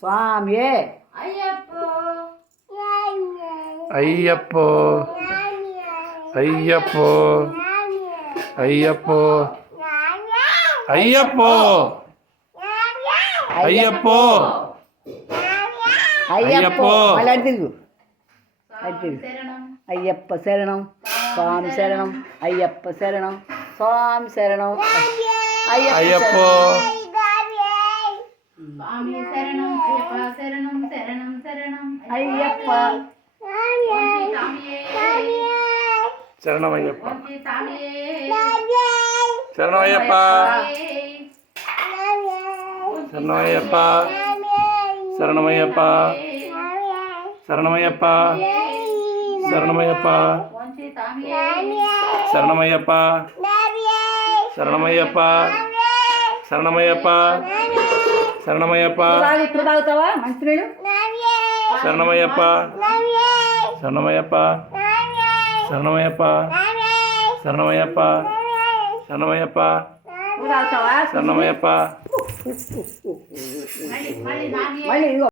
స్వామియే అయ్యప్పో అయ్యప్పో అయ్యప్పో అయ్యప్పో అయ్యప్పో అయ్యప్పో మళ్ళీ అడి తిరుగు అయ్యప్ప శరణం స్వామి శరణం అయ్యప్ప శరణం స్వామి శరణం అయ్యప్పో అయ్యప్ప శరణమయ్యప్ప శరణమయ్యప్ప శరణమయ్యప్ప శరణమయ్యప్ప శరణమయ్యప్ప శరణమయ్యప్ప శరణమయ్యప్ప శరణమయ్యప్ప శరణమయ్యప్ప శరణమయ్యప్ప ఇప్పుడు తాగుతావా మంచినీళ్ళు శరణమయ్యప్ప శరణమయ్యప్ప శరణమయ్యప్ప శరణమయ్యప్ప శరణమయ్యప్ప తాగుతావా శరణమయ్యప్ప మళ్ళీ ఇదిగో